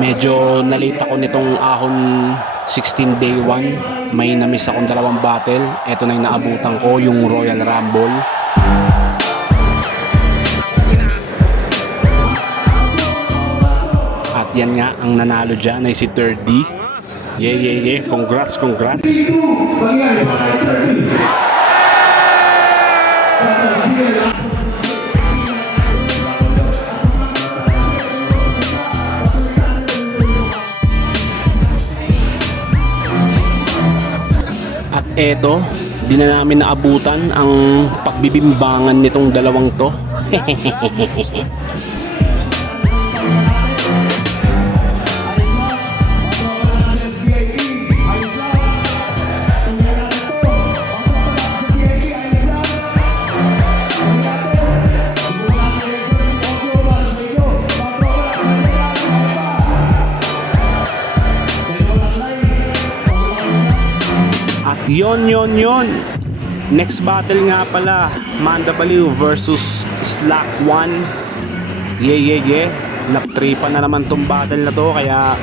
Medyo nalate ako nitong Ahon 16 day 1. May namiss akong dalawang battle. Ito na yung naabutan ko, yung Royal Rumble. At yan nga, ang nanalo dyan ay si 3D. Yeah. Congrats. At eto, di na namin naabutan ang pagbibimbangan nitong dalawang to. At yon. Next battle nga pala, Manda Baliw versus Slack 1. Yeah. Naptripan na naman tong battle na to, kaya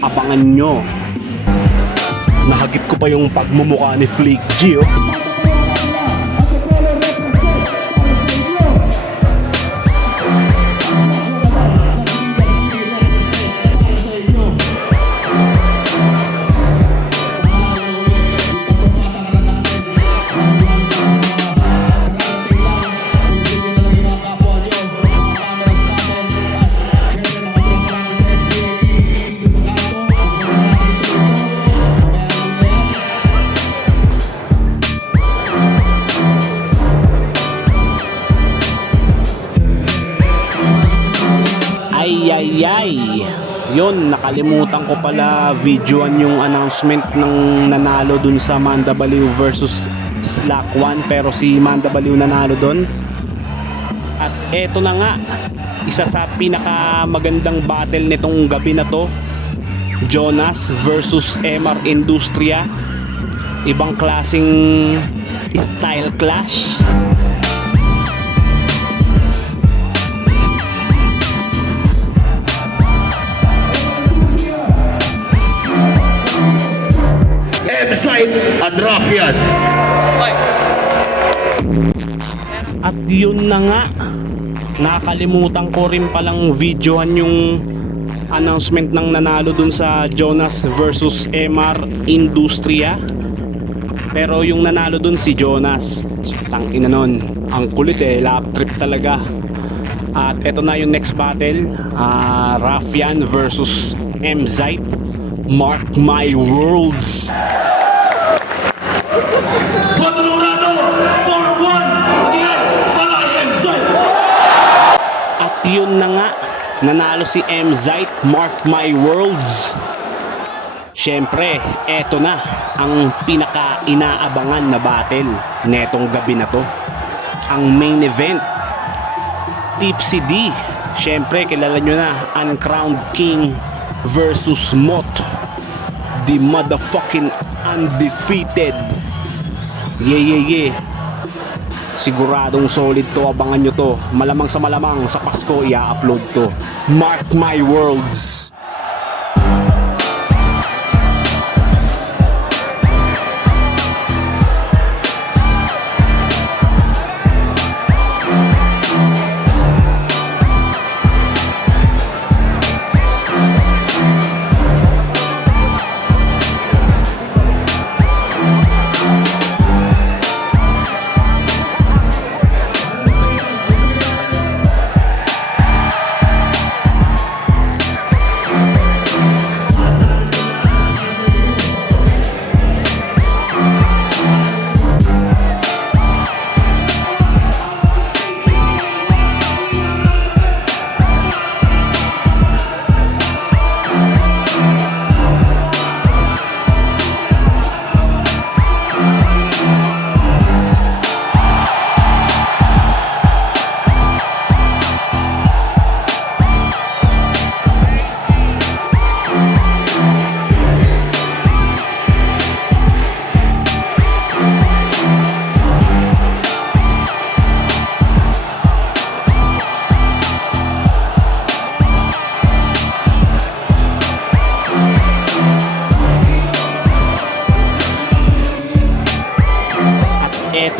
abangan nyo. Nahagip ko pa yung pagmumukha ni Fleek G, oh. Ay. Yun, nakalimutan ko pala videoan yung announcement ng nanalo dun sa Manda Baliw versus Slack 1, pero si Manda Baliw nanalo dun. At eto na nga, isa sa pinakamagandang battle nitong gabi na to, Jonas versus MR Industria. Ibang klaseng style clash. At Ruffian. At yun na nga, nakalimutan ko rin palang videohan yung announcement ng nanalo dun sa Jonas versus MR Industria. Pero yung nanalo dun si Jonas. Tangina nun, ang kulit lap trip talaga. At eto na yung next battle, Ruffian versus M-Zite. Mark my words. At yun na nga, nanalo si M-Zite, mark my words. Syempre, eto na ang pinaka-inaabangan na battle netong gabi na to. Ang main event, Tipsy D. Syempre, kilala nyo na, Uncrowned King versus Mot, the motherfucking undefeated. Yeah. Siguradong solid to, abangan nyo to. Malamang sa Pasko i-upload to. Mark my words.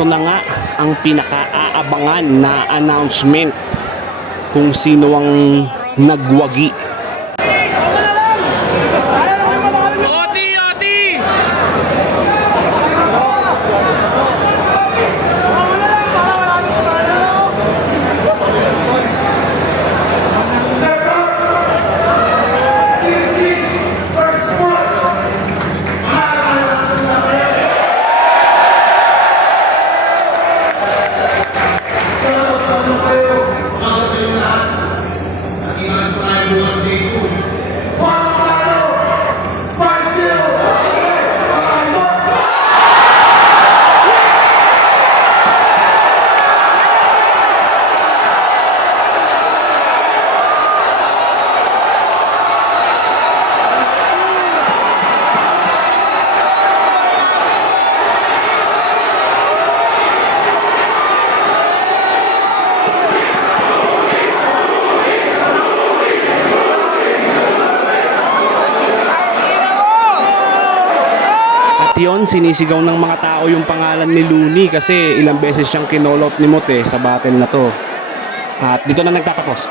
eto na nga ang pinaka-aabangan na announcement kung sino ang nagwagi. Oti, Oti! At yun, sinisigaw ng mga tao yung pangalan ni Looney kasi ilang beses siyang kinolout ni Mote sa battle na to. At dito na nagtatapos.